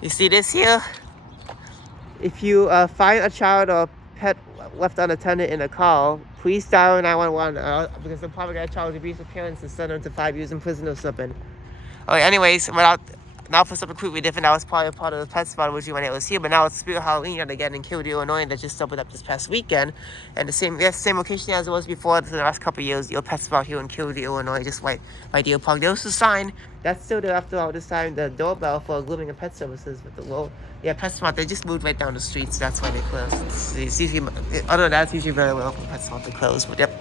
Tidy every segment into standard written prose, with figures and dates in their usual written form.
You see this here? If you find a child or pet left unattended in a car, please dial 911 because they're probably going to charge abusive parents and send them to 5 years in prison or something. Okay, anyways, now for something completely different, that was probably a part of the pet spot originally when it was here, but now it's Spirit Halloween yet again in Kilby, Illinois, that just opened up this past weekend. And the same location as it was before for the last couple of years, your pet spot here in Kilby, Illinois, just right by Deer Park. There was a sign that's still there after all this time, the doorbell for grooming and pet services with the low. Yeah, pet spot, they just moved right down the street, so that's why they closed. It's usually, other than that, it's usually very well for pet spot to close, but yep.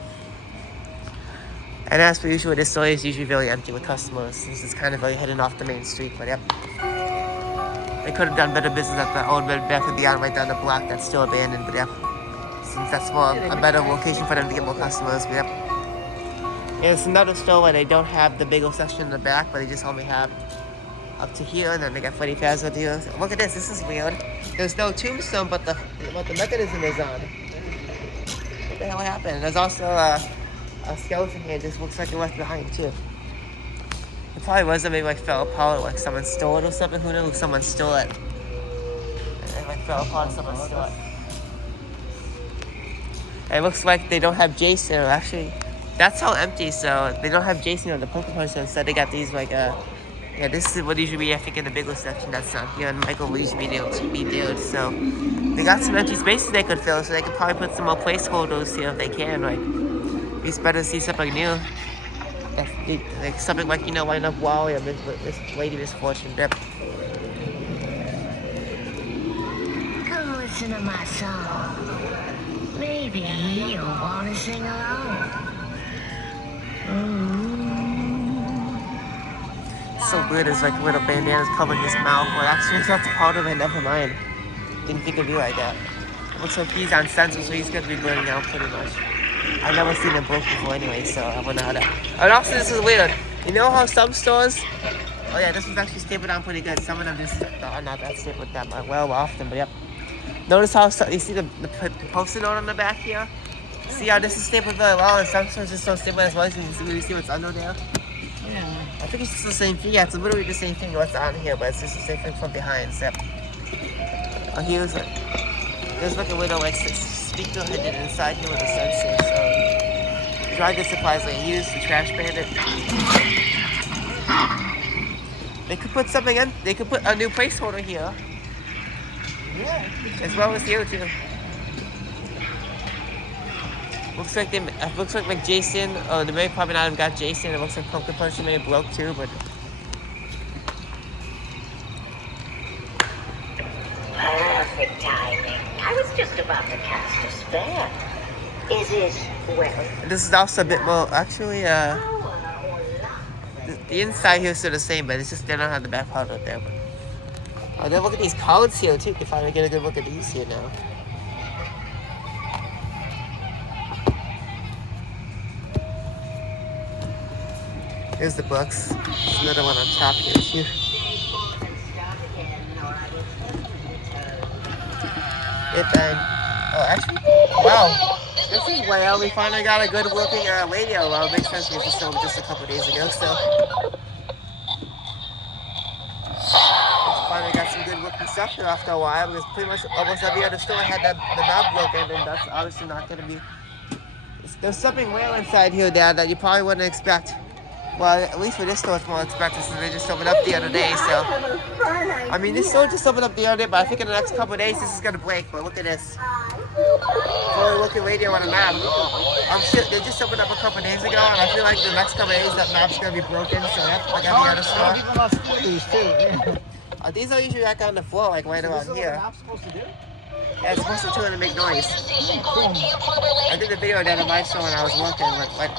And as per usual, this store is usually very empty with customers since it's kind of very hidden off the main street, but yep. They could have done better business at the old Bed Bath & Beyond right down the block that's still abandoned, but yep. Since that's more a better location for them to get more customers, but yep. There's another store where they don't have the big old section in the back, but they just only have up to here, and then they got Freddy Fazbear here. Look at this is weird. There's no tombstone, but the mechanism is on. What the hell happened? There's also a skeleton here, just looks like it left behind too. It probably wasn't, maybe like fell apart, like someone stole it or something. Who knows if someone stole it? And it like fell apart, someone stole it. And it looks like they don't have Jason, or actually, that's how empty, so they don't have Jason on the Poke Punch, so instead they got these like, yeah, this is what usually be, I think, in the bigger section that's not here, and Michael will usually be there, so they got some empty spaces they could fill, so they could probably put some more placeholders here if they can, like, it's better to see something new. Like something like, line up Wally or this Lady Misfortune. Yep. Come listen to my song. Maybe you'll want to sing along. So weird, it's like little bandanas covering his mouth. Well, actually, that's part of it. Never mind. Didn't think it'd be like that. Looks like he's on sensor, so he's gonna be burning out pretty much. I've never seen them broke before anyway, so I wonder how that. And also, this is weird. You know how some stores? Oh yeah, this was actually stapled on pretty good. Some of them just are not that stapled that well often, but yep. Notice how you see the post-it note on the back here? See how this is stapled very well, and some stores just don't staple as well. You see what's under there? Yeah. I think it's just the same thing. Yeah, it's literally the same thing what's on here, but it's just the same thing from behind. So, oh, here's like a little like speaker hidden inside here with a sensor. So, dry goods supplies like used the trash bandit. They could put something in. They could put a new placeholder here. Yeah. As well as here too. Looks like Jason. Oh, they may probably not have got Jason. It looks like Pumpkin Punch may have broke too, but. Perfect timing. I was just about to cast a spell. Is it, well? This is also a bit more, actually, the inside here is still the same, but it's just they don't have the back part up there. But. Oh, then look at these cards here too. You can finally get a good look at these here now. Here's the books. There's another one on top here too. Actually, wow. This is where we finally got a good looking radio. Well, it makes sense because it's sold just a couple days ago, so. Finally got some good looking stuff here after a while, because pretty much almost every other store had the knob broken, and that's obviously not going to be. There's something real inside here, Dad, that you probably wouldn't expect. Well, at least for this store, it's more expected since they just opened up the other day, so. I mean, this store just opened up the other day, but I think in the next couple of days, this is going to break, but look at this. Fully working radio on a knob. I'm sure they just opened up a couple of days ago, and I feel like the next couple of days, that knob's going to be broken, so that's like every other store. People must steal these too. These are usually like on the floor, like right around here. Yeah, it's supposed to turn and make noise. I did a video of that on my show when I was working, like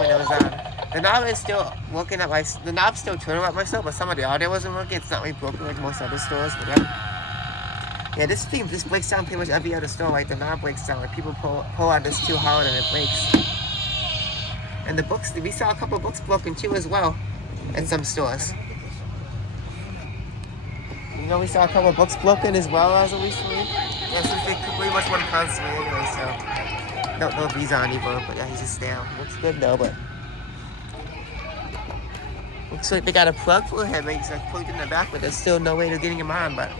when it was on. The knob is still working at the knob's still turning at myself, but some of the audio wasn't working. It's not really broken like most other stores, but yeah, this breaks down pretty much every other store. Like the knob breaks down, like people pull on this too hard and it breaks. And the books, we saw a couple of books broken too as well, in some stores. We saw a couple of books broken as well as of recently. Yeah, since they pretty much went constantly anyway, so. Don't know if he's on anymore, but yeah, he's just there. Looks good though, but. Looks like they got a plug for him. He's like plugged in the back, but there's still no way to getting him on. But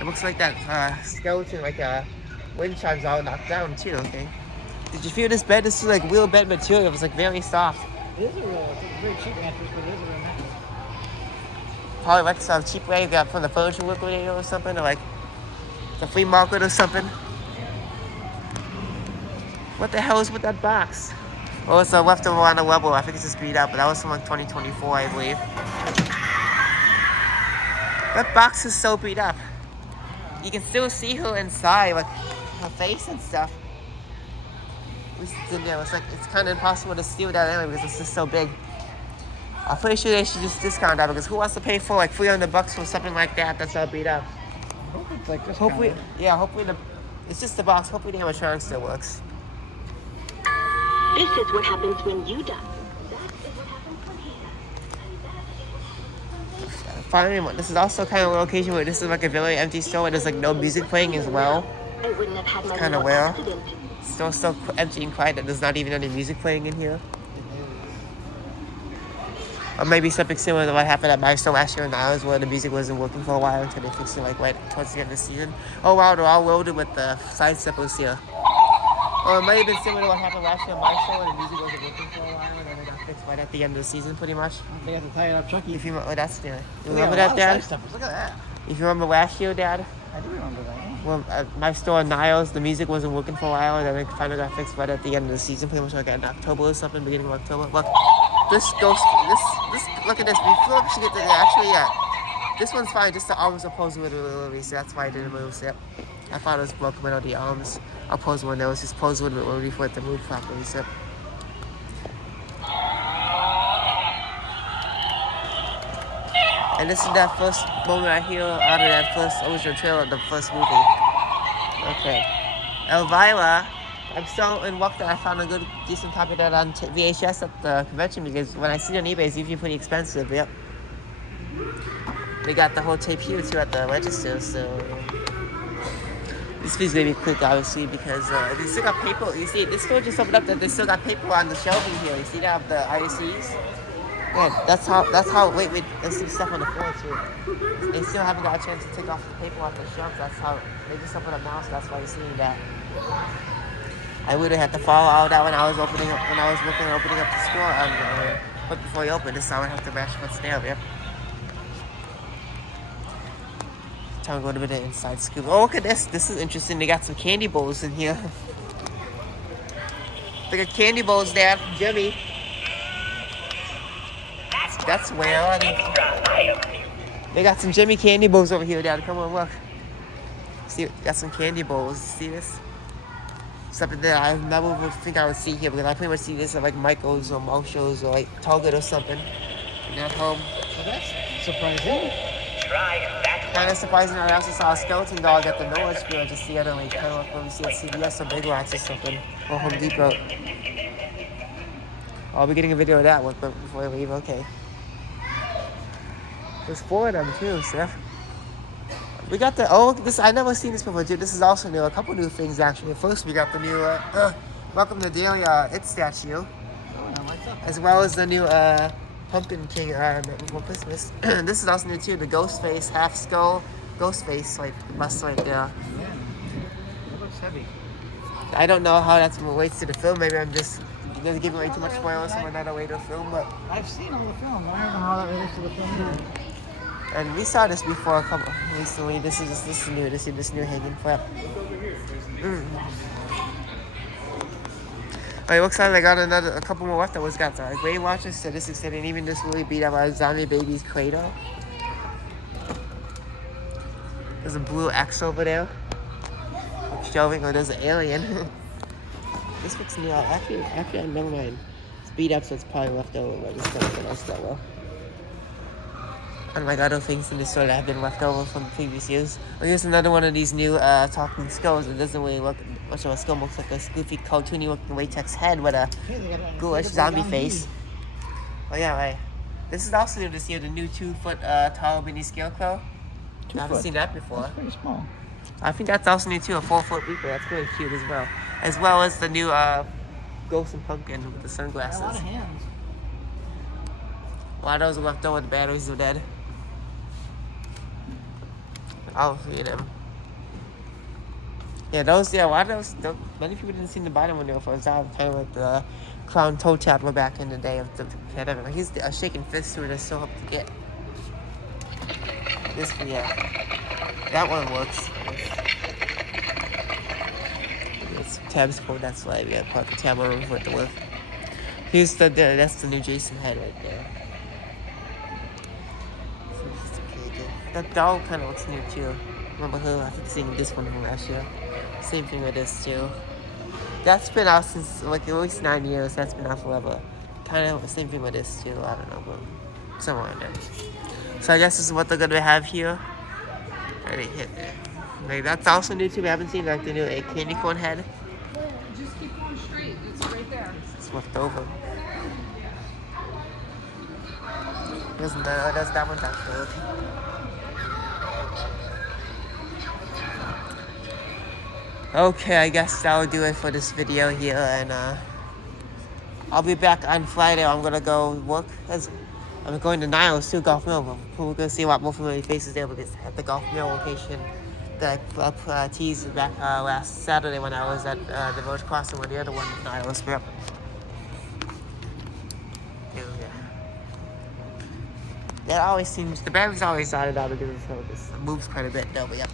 it looks like that skeleton, like wind chimes, all knocked down too. Okay. Did you feel this bed? This is like real bed material. It was like very soft. It is a real, it's a very cheap mattress, but it is a real mattress. Probably like some cheap way you got from the furniture liquidator or something, or like the flea market or something. What the hell is with that box? Oh, it's a leftover on the level. I think it's just beat up, but that was from like 2024, I believe. That box is so beat up. You can still see her inside, like her face and stuff. At least it's in there. It's like it's kind of impossible to steal that anyway because it's just so big. I'm pretty sure they should just discount that because who wants to pay for like $300 for something like that that's all beat up? I hope it's like this. Hopefully, yeah. Hopefully it's just the box. Hopefully the animatronic still works. This is what happens when you die. That is what happens from here. Finally, this is also kind of a location where this is like a very empty store where there's like no music playing as well. I wouldn't have had my Kind of little rare. accident. Still so empty and quiet that there's not even any music playing in here. Or maybe something similar to what happened at my store last year in Isles where the music wasn't working for a while until they fixed it like right towards the end of the season. Oh wow, they're all loaded with the side steppers here. Or it might have been similar to what happened last year at my show where the music wasn't working for a while and then it got fixed right at the end of the season pretty much. They have to tie it up, Chucky. If you remember, oh, that's new. You They remember got a that, lot of Dad? side steppers. Look at that. If you remember last year, Dad? I do remember that. Yeah. Well, at my store in Niles, the music wasn't working for a while, and then it finally got fixed right at the end of the season, pretty much like in October or something, beginning of October. Look, this ghost, look at this. Before we should get to actually, yeah, this one's fine. Just the arms opposed with the release, so that's why I didn't move it. I thought it was broken when all the arms opposed when there was just posed with it for it to move properly. So. And this is that first moment I hear out of that first original trailer of the first movie. Okay. Elvira, I'm still in luck that I found a good, decent copy of that on VHS at the convention because when I see it on eBay, it's usually pretty expensive. Yep. They got the whole tape here too at the register, so. This video's gonna be quick, obviously, because they still got paper. You see, this store just opened up that they still got paper on the shelving here. You see that of the ICs? Yeah, that's how, wait, there's some stuff on the floor too. They still haven't got a chance to take off the paper off the shelves. That's how, they just opened up now, so that's why you're seeing that. I would have had to follow all that when I was working on opening up the store, but before you open, this time I have to match what's there, yep. Time to go to a bit of inside scoop. Oh, look at this. This is interesting. They got some candy bowls in here. They got candy bowls there, Jimmy. That's well. They got some Jimmy candy bowls over here, Dad. Come on, look. See, got some candy bowls. See this? Something that I never would think I would see here because I pretty much see this at like Michael's or Marshall's or like Target or something. And at home. Well, that's surprising. Kind of surprising. I also saw a skeleton dog at the Knowledge Fair just the other week. Kind of like when we see at CVS or Big Lots or something, or Home Depot. I'll be getting a video of that one before I leave. Okay. There's 4 of them too, Steph. We got the I never seen this before, dude. This is also new. A couple new things actually. First, we got the new Welcome to Dahlia It statue, as well as the new Pumpkin King for Christmas. This is also new too. The ghost face, half skull, ghost face, like bust right there. Yeah. It looks heavy. I don't know how that relates to the film. Maybe I'm just giving away too much spoilers from another way to film, but. I've seen all the film. I don't know how that relates to the film either. And we saw this before a couple recently. This is new. This new hanging flap. It looks like I got a couple more leftovers. Got the Grey Watcher statistics and even this really beat up our zombie baby's cradle. There's a blue X over there. Shelving, or there's an alien. This looks new. Actually, never mind. It's beat up, so it's probably left over, but it's something else that well. Unlike other things in this store that have been left over from previous years. Well, here's another one of these new talking skulls. It doesn't really look much of a skull. Looks like a goofy, cartoony looking latex head with a ghoulish zombie face. Oh yeah, right. This is also new this year, the new 2-foot tall mini scarecrow. I haven't seen that before. That's pretty small. I think that's also new too, a 4-foot Reaper. That's really cute as well. As well as the new Ghost and Pumpkin with the sunglasses. A lot of hands. A lot of those are left over, the batteries are dead. I'll feed them. Yeah, those, yeah, a lot of those, many people didn't see the bottom when they were first out, kind of like the clown toe tapper back in the day of the pandemic. Like, he's a shaking fist to it, I still hope to get. This, yeah. That one works. It's tabs code, that's why we got to put the tab over for it to work. Here's that's the new Jason head right there. That doll kind of looks new too. Remember her? I think seeing this one from last year. Same thing with this too. That's been out since like at least 9 years. That's been out forever. Kind of the same thing with this too. I don't know, but somewhere in there. So I guess this is what they're gonna have here. Already hit it. Like that's also new too. We haven't seen like the new candy corn head. Just keep going straight. It's right there. It's left over. Doesn't does that one actually? Okay, I guess that'll do it for this video here, and I'll be back on Friday. I'm gonna go work. I'm going to Niles too, Golf Mill. We're gonna see a lot more familiar faces there because at the Golf Mill location that I teased back last Saturday when I was at the Village Crossing with the other one, Niles. Yep. That always seems, the batteries always started out because it moves quite a bit though, but yep.